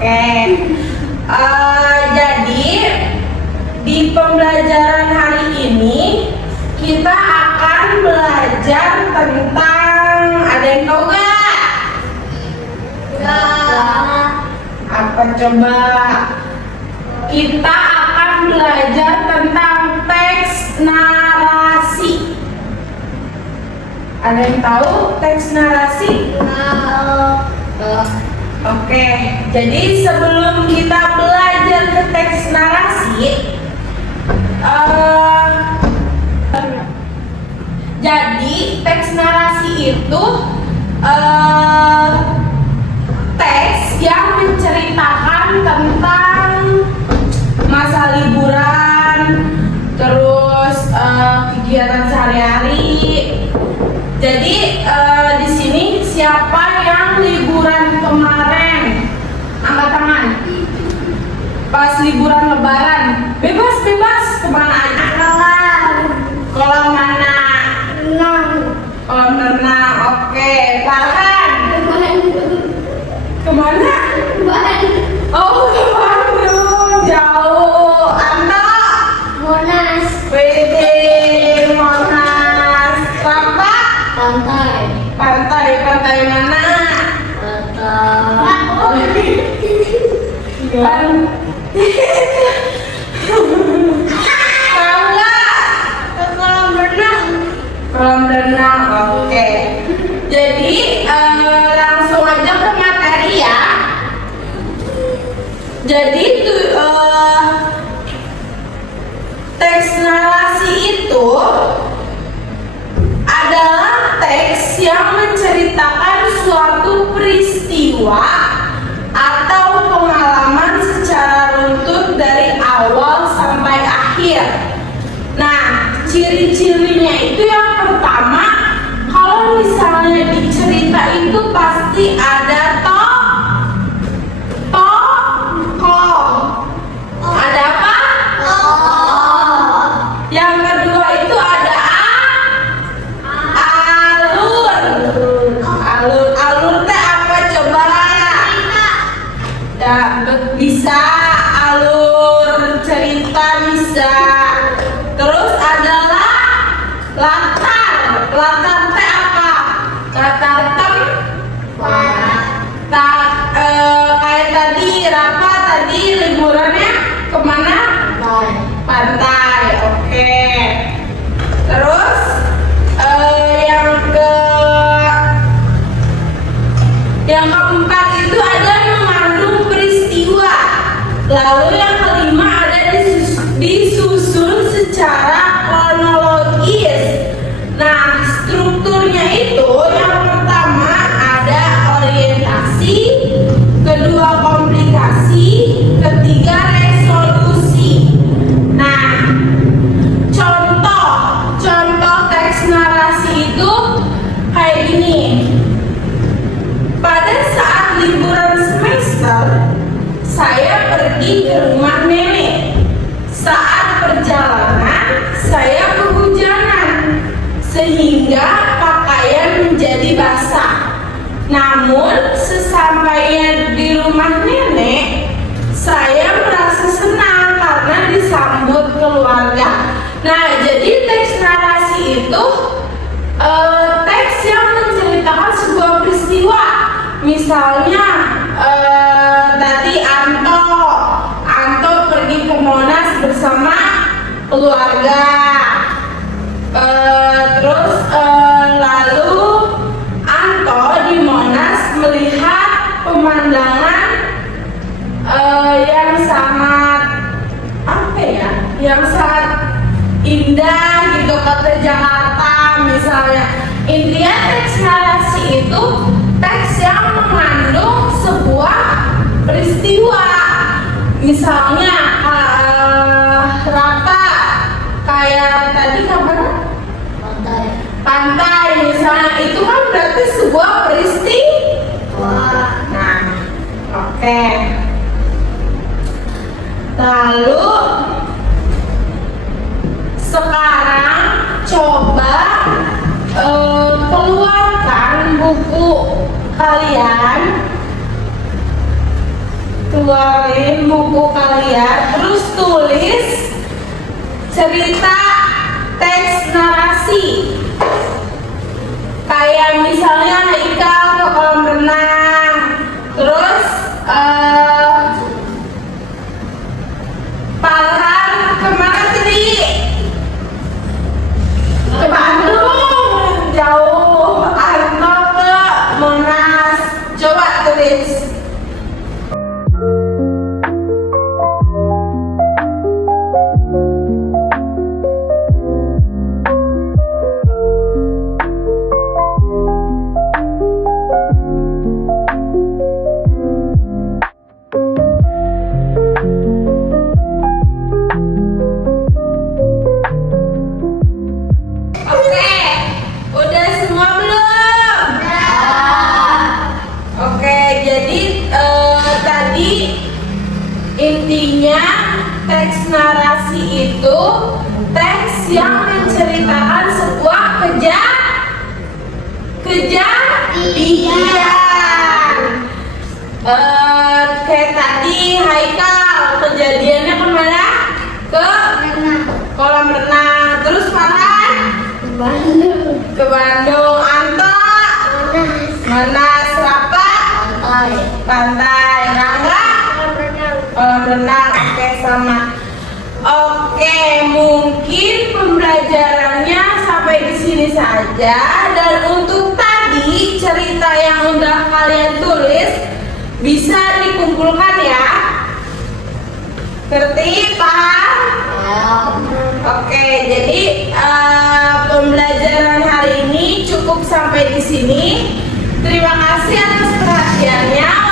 Oke. Jadi di pembelajaran hari ini kita akan belajar tentang, ada yang tahu nggak? Enggak. Apa coba? Kita akan belajar tentang teks narasi. Ada yang tahu teks narasi? Oke, jadi sebelum kita belajar ke teks narasi, jadi teks narasi itu teks yang menceritakan tentang masa liburan, terus kegiatan sehari-hari. Jadi di sini siapa yang liburan kemarin? Angkat tangan. Pas liburan Lebaran, bebas kemana aja? Kolam mana? Renang. Kolam renang. Oke, Farhan. Kemana? Oh, ke Bandung. Jauh. Anta? Monas. Wede, Monas. Papa? Pantai. Pantai mana? Tahu nggak? Kolam renang. Kolam renang. Oke. Jadi langsung aja ke materi ya. Jadi teks narasi itu adalah teks yang menceritakan suatu peristiwa atau pengalaman secara runtut dari awal sampai akhir. Nah, ciri-cirinya itu yang pertama, kalau misalnya di cerita itu pasti ada tokoh. Ada apa? Yang kedua itu ada alur teh apa coba? Ya, bisa alur cerita bisa. Terus adalah latar teh apa? Latar kayak tadi Rafa tadi liburannya kemana? Pantai. Oke. Terus yang keempat itu ada mengandung peristiwa. Lalu yang kelima ada disusun secara kronologis. Nah, strukturnya itu yang pertama ada orientasi, kedua komplikasi, ketiga resolusi. Nah, contoh teks narasi itu kayak gini. Pada saat liburan semester, saya pergi ke rumah nenek. Saat perjalanan, saya kehujanan, sehingga pakaian menjadi basah. Namun, sesampainya di rumah nenek, saya merasa senang karena disambut keluarga. Nah, jadi teks narasi itu teks yang menceritakan sebuah peristiwa. Misalnya tadi Anto pergi ke Monas bersama keluarga. Terus lalu Anto di Monas melihat pemandangan yang sangat yang sangat indah gitu, kota Jakarta misalnya. Intinya teks narasi itu teks yang mengandung sebuah peristiwa. Misalnya Raka kayak tadi kemana? Pantai misalnya, itu kan berarti sebuah peristiwa. Nah, oke. Lalu sekarang coba keluarkan buku kalian, keluarin buku kalian, terus tulis cerita teks narasi. Kayak misalnya Haikal ke kolam renang, terus Farhan kemana tadi? Ke Bandung, jauh. Arno ke Monas. Coba tulis. Oke, udah semua belum? Oke, jadi tadi intinya teks narasi itu teks yang menceritakan sebuah kejadian. Kayak tadi Haikal kejadiannya kemana? Ke kolam renang. Terus Farhan? Bandung. Ke Bandung. Anto? Monas. Rafa? Pantai. Rangga? Kolam renang. Oke, sama. Oke, mungkin pembelajarannya sampai di sini saja. Dan untuk tadi cerita yang udah kalian tulis bisa dikumpulkan ya. Ngerti, paham? Oke, jadi pembelajaran hari ini cukup sampai di sini. Terima kasih atas perhatiannya.